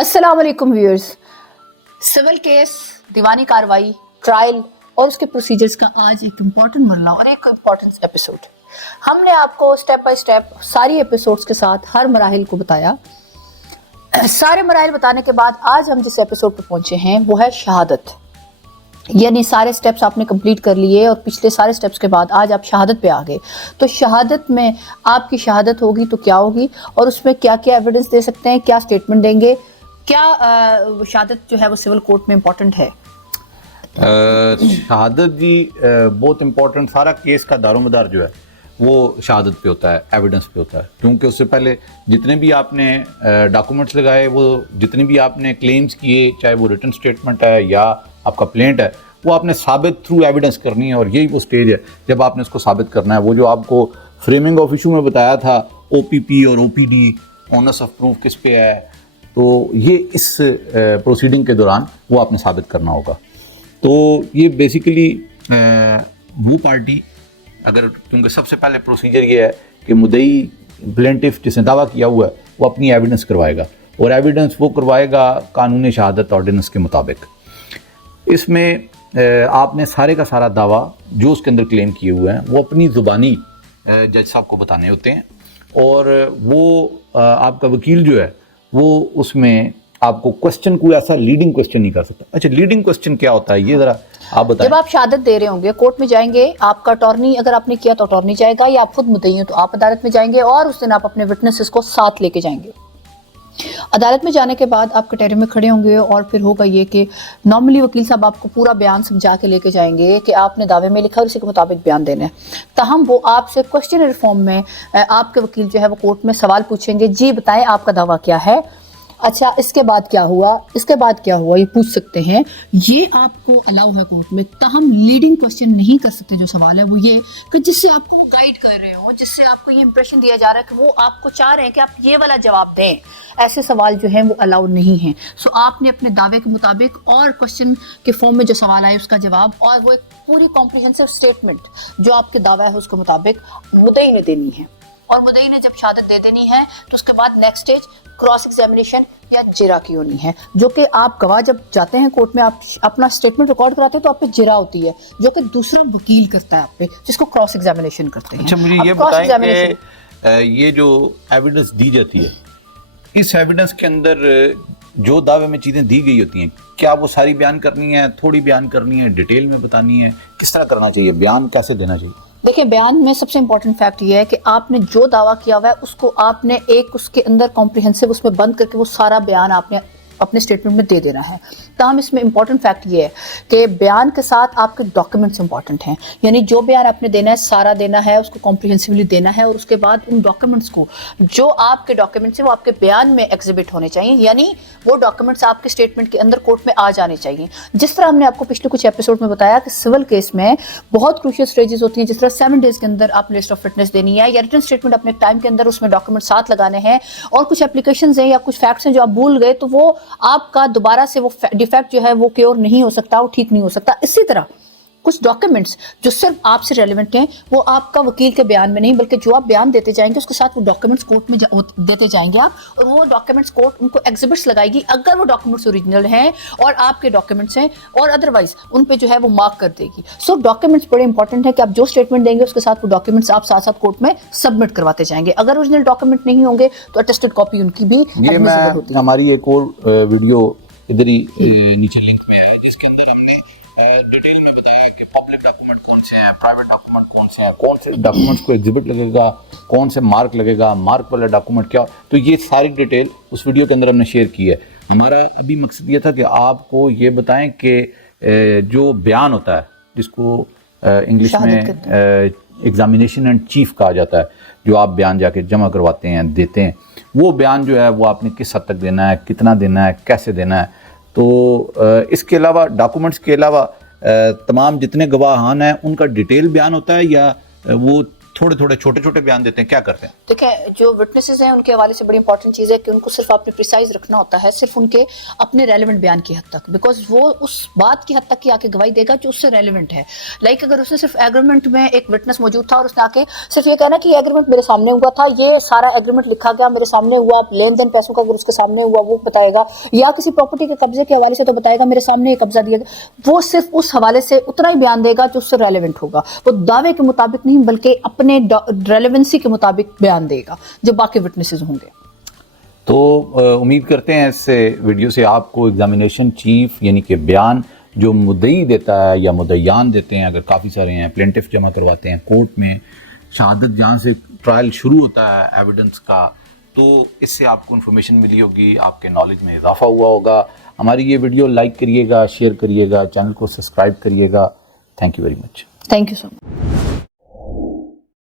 अस्सलाम वालेकुम viewers. Civil case, दीवानी कार्रवाई, ट्रायल और उसके प्रोसीजर्स का आज एक इम्पॉर्टेंट मरला और एक इम्पॉर्टेंट एपिसोड। हमने आपको स्टेप बाय स्टेप सारी एपिसोड्स के साथ हर मराहिल को बताया। सारे मराहिल बताने के बाद आज हम जिस एपिसोड पर पहुंचे हैं वो है शहादत। यानी सारे स्टेप्स आपने कंप्लीट कर लिए और पिछले सारे स्टेप्स के बाद आज आप शहादत पे आ गए। तो शहादत में आपकी शहादत होगी तो क्या होगी और उसमें क्या क्या एविडेंस दे सकते हैं, क्या स्टेटमेंट देंगे, क्या शहादत जो है वो सिविल कोर्ट में इम्पोर्टेंट है? शहादत जी बहुत इम्पोर्टेंट, सारा केस का दारोमदार जो है वो शहादत पे होता है, एविडेंस पे होता है। क्योंकि उससे पहले जितने भी आपने डॉक्यूमेंट्स लगाए, वो जितने भी आपने क्लेम्स किए, चाहे वो रिटन स्टेटमेंट है या आपका प्लेंट है, वो आपने साबित थ्रू एविडेंस करनी है। और यही वो स्टेज है जब आपने उसको साबित करना है। वो जो आपको फ्रेमिंग ऑफ इशू में बताया था, OPP और OPD, ऑनर्स ऑफ प्रूफ किस पे है, तो ये इस प्रोसीडिंग के दौरान वो आपने साबित करना होगा। तो ये बेसिकली वो पार्टी, अगर क्योंकि सबसे पहले प्रोसीजर ये है कि मुद्दई प्लेंटिफ जिसने दावा किया हुआ है वो अपनी एविडेंस करवाएगा, और एविडेंस वो करवाएगा कानून शहादत ऑर्डिनेंस के मुताबिक। इसमें आपने सारे का सारा दावा जो उसके अंदर क्लेम किए हुए हैं वो अपनी ज़ुबानी जज साहब को बताने होते हैं। और वो आपका वकील जो है वो उसमें आपको क्वेश्चन, कोई ऐसा लीडिंग क्वेश्चन नहीं कर सकता। अच्छा, लीडिंग क्वेश्चन क्या होता है ये ज़रा आप बताएं। जब आप शहादत दे रहे होंगे, कोर्ट में जाएंगे, आपका अटॉर्नी अगर आपने किया तो अटॉर्नी जाएगा, या आप खुद मुद्दई हो तो आप अदालत में जाएंगे और उस दिन आप अपने विटनेसेस को साथ लेके जाएंगे। अदालत में जाने के बाद आप कटहरे में खड़े होंगे और फिर होगा ये कि नॉर्मली वकील साहब आपको पूरा बयान समझा के लेके जाएंगे कि आपने दावे में लिखा और इसी के मुताबिक बयान देना है। ताहम वो आपसे क्वेश्चनर फॉर्म में आपके वकील जो है वो कोर्ट में सवाल पूछेंगे, जी बताएं आपका दावा क्या है, अच्छा इसके बाद क्या हुआ, इसके बाद क्या हुआ, ये पूछ सकते हैं। ये आपको अलाउ है कोर्ट में। ताहम लीडिंग क्वेश्चन नहीं कर सकते। जो सवाल है वो ये कि जिससे आपको वो गाइड कर रहे हो, जिससे आपको ये इंप्रेशन दिया जा रहा है कि वो आपको चाह रहे हैं कि आप ये वाला जवाब दें, ऐसे सवाल जो हैं वो अलाउ नहीं हैं। सो आपने अपने दावे के मुताबिक और क्वेश्चन के फॉर्म में जो सवाल आए उसका जवाब और वो एक पूरी कॉम्प्रिहेंसिव स्टेटमेंट जो आपके दावा है उसके मुताबिक मुद्दई ने देनी है। और मुद्दई ने जब शहादत दे देनी है तो उसके बाद नेक्स्ट स्टेज क्रॉस एग्जामिनेशन या जिरा की होनी है, जो कि आप गवाह जब जाते हैं कोर्ट में, आप अपना स्टेटमेंट रिकॉर्ड कराते हैं तो आप पे जिरा होती है जो कि दूसरा वकील करता है आप पे, जिसको क्रॉस एग्जामिनेशन करते हैं। अच्छा, मुझे ये बताएं कि ये जो एविडेंस दी जाती है, इस एविडेंस के अंदर जो दावे में चीज़ें दी गई होती हैं, क्या वो सारी बयान करनी है, थोड़ी बयान करनी है, डिटेल में बतानी है, किस तरह करना चाहिए, बयान कैसे देना चाहिए? देखिए, बयान में सबसे इंपॉर्टेंट फैक्ट ये है कि आपने जो दावा किया हुआ है उसको आपने एक उसके अंदर कॉम्प्रिहेंसिव उसमें बंद करके वो सारा बयान आपने अपने स्टेटमेंट में दे देना है। ताहम इसमें इंपॉर्टेंट फैक्ट ये है कि बयान के साथ आपके डॉक्यूमेंट्स इंपॉर्टेंट हैं। यानी जो बयान आपने देना है सारा देना है, उसको कॉम्प्रिहेंसिवली देना है, और उसके बाद उन डॉक्यूमेंट्स को, जो आपके डॉक्यूमेंट्स हैं वो आपके बयान में एग्जिबिट होने चाहिए। यानी वो डॉक्यूमेंट्स आपके स्टेटमेंट के अंदर कोर्ट में आ जाने चाहिए। जिस तरह हमने आपको पिछले कुछ एपिसोड में बताया कि सिविल केस में बहुत क्रूशियल स्टेजेस होती हैं, जिस तरह 7 डेज के अंदर आप लिस्ट ऑफ फिटनेस देनी है या रिटन स्टेटमेंट अपने टाइम के अंदर उसमें डॉक्यूमेंट साथ लगाने हैं, और कुछ एप्लीकेशंस हैं या कुछ फैक्ट्स हैं जो आप भूल गए तो वो आपका दोबारा से वो डिफेक्ट जो है वो क्योर नहीं हो सकता, वो ठीक नहीं हो सकता। इसी तरह कुछ डॉक्यूमेंट्स जो सिर्फ आपसे रेलेवेंट हैं वो आपका वकील के बयान में नहीं, बल्कि जो आप बयान देते जाएंगे उसके साथ वो डॉक्यूमेंट्स कोर्ट में देते जाएंगे आप, और वो डॉक्यूमेंट्स कोर्ट उनको एग्जिबिट्स लगाएगी अगर वो डॉक्यूमेंट्स ओरिजिनल हैं और आपके डॉक्यूमेंट्स हैं, और अदरवाइज उन पे जो है वो मार्क कर देगी। सो डॉक्यूमेंट्स बड़े इंपॉर्टेंट है कि आप जो स्टेटमेंट देंगे उसके साथ वो डॉक्यूमेंट्स आप साथ साथ कोर्ट में सबमिट करवाते जाएंगे। अगर ओरिजिनल डॉक्यूमेंट नहीं होंगे तो अटेस्टेड कॉपी उनकी भी एडमिसिबल होती है। हमारी एक और वीडियो इधर ही नीचे लिंक पे है, जिसके अंदर हमने डिटेल में बताया कि पब्लिक डॉक्यूमेंट कौन से हैं, प्राइवेट डॉक्यूमेंट कौन से हैं, कौन से डॉक्यूमेंट्स को एग्जिबिट लगेगा, कौन से मार्क लगेगा, मार्क वाला डॉक्यूमेंट क्या। तो ये सारी डिटेल उस वीडियो के अंदर हमने शेयर की है। हमारा अभी मकसद ये था कि आपको ये बताएं कि जो बयान होता है, जिसको इंग्लिश में एग्जामिनेशन एंड चीफ कहा जाता है, जो आप बयान जाके जमा करवाते हैं, देते हैं, वो बयान जो है वो आपने किस हद तक देना है, कितना देना है, कैसे देना है। तो इसके अलावा डॉक्यूमेंट्स के अलावा तमाम जितने गवाहान हैं उनका डिटेल बयान होता है, या वो تھوڑے تھوڑے چھوٹے چھوٹے بیان دیتے ہیں, کیا کرتے ہیں؟ دیکھیں جو وٹنسز ہیں ان کے حوالے سے بڑی امپورٹنٹ چیز ہے کہ ان کو صرف آپ نے پریسائز رکھنا ہوتا ہے, صرف ان کے اپنے ریلیونٹ بیان کی حد تک, بیکاز وہ اس بات کی حد تک کی آ کے گواہی دے گا جو اس سے ریلیونٹ ہے. لائک اگر اس نے صرف ایگریمنٹ میں ایک وٹنس موجود تھا اور اس نے آ کے صرف یہ کہنا کہ یہ ایگریمنٹ میرے سامنے ہوا تھا, یہ سارا ایگریمنٹ لکھا گیا میرے سامنے ہوا, لین دین پیسوں کا اگر اس کے سامنے ہوا وہ بتائے گا, یا کسی پراپرٹی کے قبضے کے حوالے سے تو بتائے گا میرے سامنے یہ قبضہ دیا گیا, وہ صرف اس حوالے سے اتنا ہی بیان دے گا جو اس سے ریلیونٹ ہوگا. وہ دعوے کے مطابق نہیں بلکہ اپنے ریلیونسی کے مطابق بیان دے گا جو باقی وٹنسز ہوں گے. تو امید کرتے ہیں اس ویڈیو سے آپ کو ایگزامینیشن چیف یعنی کہ بیان جو مدعی دیتا ہے یا مدعیان دیتے ہیں, اگر کافی سارے ہیں, پلینٹف جمع کرواتے ہیں کورٹ میں, شہادت جہاں سے ٹرائل شروع ہوتا ہے ایویڈنس کا, تو اس سے آپ کو انفارمیشن ملی ہوگی, آپ کے نالج میں اضافہ ہوا ہوگا. ہماری یہ ویڈیو لائک کریے گا, شیئر کریے گا, چینل کو سبسکرائب کریے گا. Thank you very much. Thank you so much.